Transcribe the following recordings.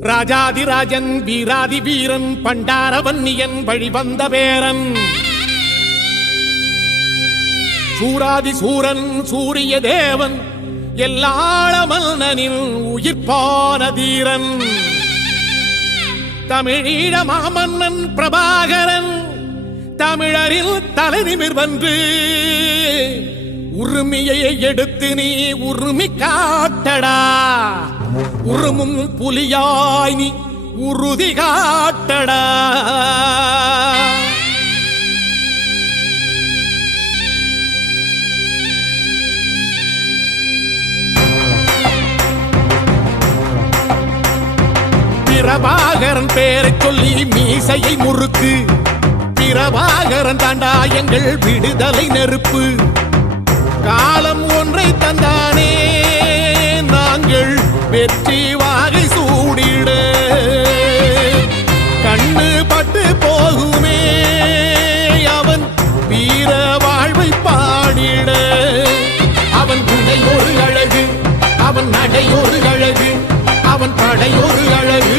ராஜாதிராஜன் வீராதி வீரன் பண்டாரவன்னியன் வழிவந்த பேரன் சூராதி சூரன் சூரிய தேவன் எல்லாளமன்னனின் உயிர்ப்பான தீரன் தமிழீழ மாமன்னன் பிரபாகரன் தமிழரில் தலைநிமிர் வந்து உரிமையை எடுத்து நீ உரிமை காட்டடா உருமும் புலியாய் நீ உறுதி காட்டடா பிரபாகரன் பேரை சொல்லி மீசையை முறுக்கு பிரபாகரன் தாண்டா எங்கள் விடுதலை நெருப்பு காலம் ஒன்றை தந்தானே நாங்கள் வெற்றி வாகை சூடிட கண்ணு பட்டு போகுமே அவன் வீர வாழ்வை பாடிட அவன் குடை ஒரு அழகு அவன் நடை ஒரு அழகு அவன் படை ஒரு அழகு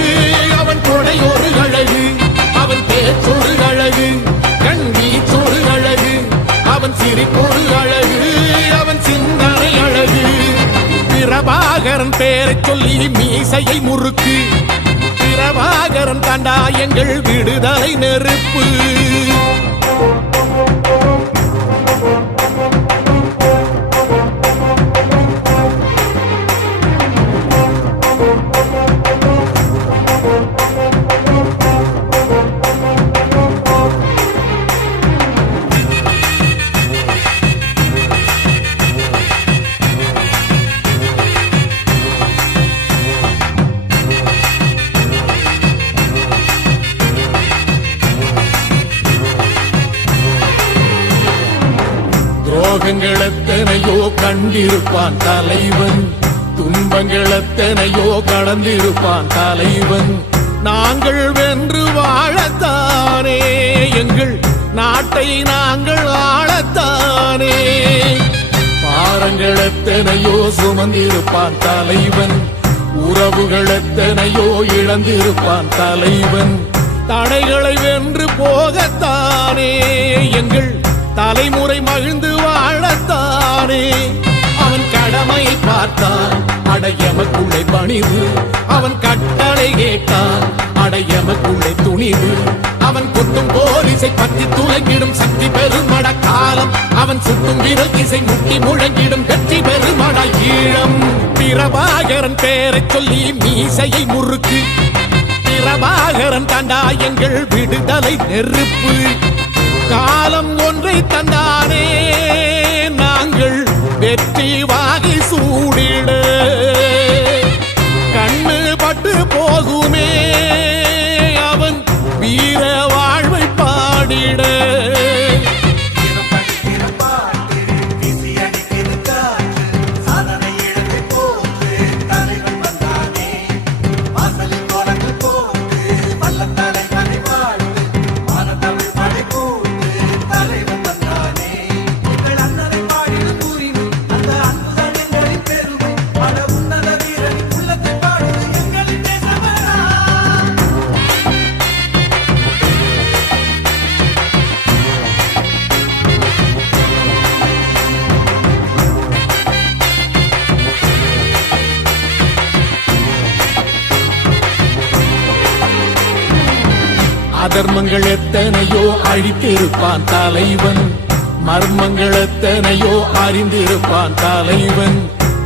அவன் கொடை ஒரு அழகு அவன் பேச்சொரு அழகு கண் வீச்சொரு அழகு அவன் சிரிப்பொரு அழகு அவன் சிந்தனை அழகு பிரபாகரன் பேரை சொல்லி மீசையை முறுக்கு பிரபாகரன் தாண்டா எங்கள் விடுதலை நெருப்பு துரோகங்கள் எத்தனையோ கண்டிருப்பான் தலைவன் துன்பங்கள் எத்தனையோ கடந்திருப்பான் தலைவன் நாங்கள் வென்று வாழத்தானே எங்கள் நாட்டை நாங்கள் ஆளத்தானே பாரங்கள் எத்தனையோ சுமந்திருப்பான் தலைவன் உறவுகள் எத்தனையோ இழந்திருப்பான் தலைவன் தடைகளை வென்று போகத்தானே எங்கள் தலைமுறை மகிழ்ந்து வாழத்தானே அவன் கடமையை பார்த்தான் அடையமக்குள்ளே பணிவு அவன் கட்டளை கேட்டான் அடையமக்குள்ளே துணிவு அவன் குத்தும் போலீசை பற்றி துளைங்கிடும் சக்தி பெருமட காலம் அவன் சுட்டும் விரல் இசை முட்டி முழங்கிடும் வெற்றி பெருமட ஈழம் பிரபாகரன் பேரை சொல்லி மீசையை முறுக்கு பிரபாகரன் தாண்டா எங்கள் விடுதலை நெருப்பு காலம் ஒன்றை தந்தானே நாங்கள் வெற்றி வாகை சூடிட கண்ணு பட்டு போகுமே அவன் வீர வாழ்வை பாடிட அதர்மங்கள் எத்தனையோ அழித்திருப்பான் தலைவன் மர்மங்கள் எத்தனையோ அறிந்திருப்பான் தலைவன்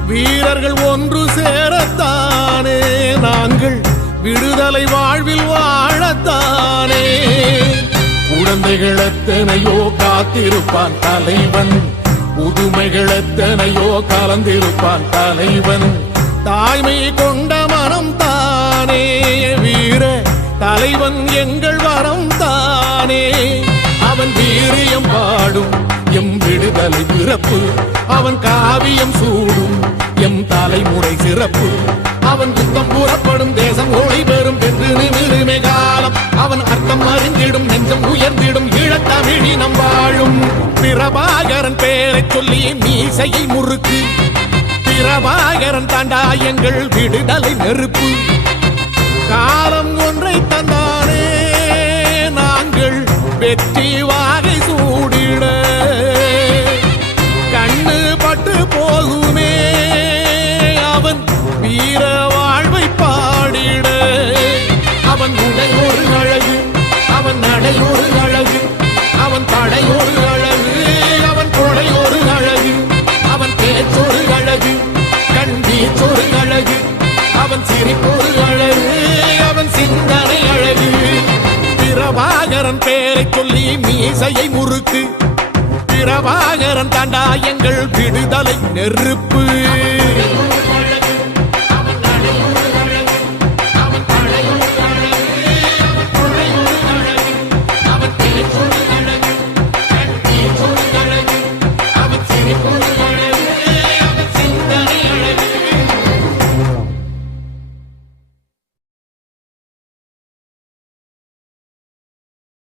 வீரர்கள் ஒன்று சேரத்தானே நாங்கள் விடுதலை வாழ்வில் வாழத்தானே குழந்தைகள் எத்தனையோ காத்திருப்பான் தலைவன் புதுமைகள் எத்தனையோ கலந்திருப்பான் தலைவன் தாய்மை கொண்ட மனம் தானே வீர தலைவன் எங்கள் வரம் தானே அவன் வீரியம் பாடும் எம் விடுதலை பிறப்பு அவன் காவியம் சூடும் எம் தலைமுறை சிறப்பு அவன் யுத்தம் கூறப்படும் தேசம் ஒளி பெறும் என்று நிமிருமே காலம் அவன் அர்த்தம் அறிந்திடும் நெஞ்சம் உயர்ந்திடும் ஈழத்தமிழினம் வாழும் பிரபாகரன் பேரை சொல்லி மீசையை முறுக்கு பிரபாகரன் தாண்டா எங்கள் விடுதலை நெருப்பு காலம் ஒன்றை தந்தானே நாங்கள் வெற்றி வாகை சூடிட கண்ணு பட்டு போகுமே அவன் வீர வாழ்வை பாடிட அவன் உடை ஒரு அழகு அவன் நடை ஒரு அழகு அவன் படை ஒரு அழகு அவன் கொடை ஒரு அழகு அவன் பேச்சொரு அழகு கண் வீச்சொரு அழகு அவன் சிரிப்பொரு அழகு அவன் சிந்தனை அழகு பிரபாகரன் பேரை சொல்லி மீசையை முறுக்கு பிரபாகரன் தாண்டா எங்கள் விடுதலை நெருப்பு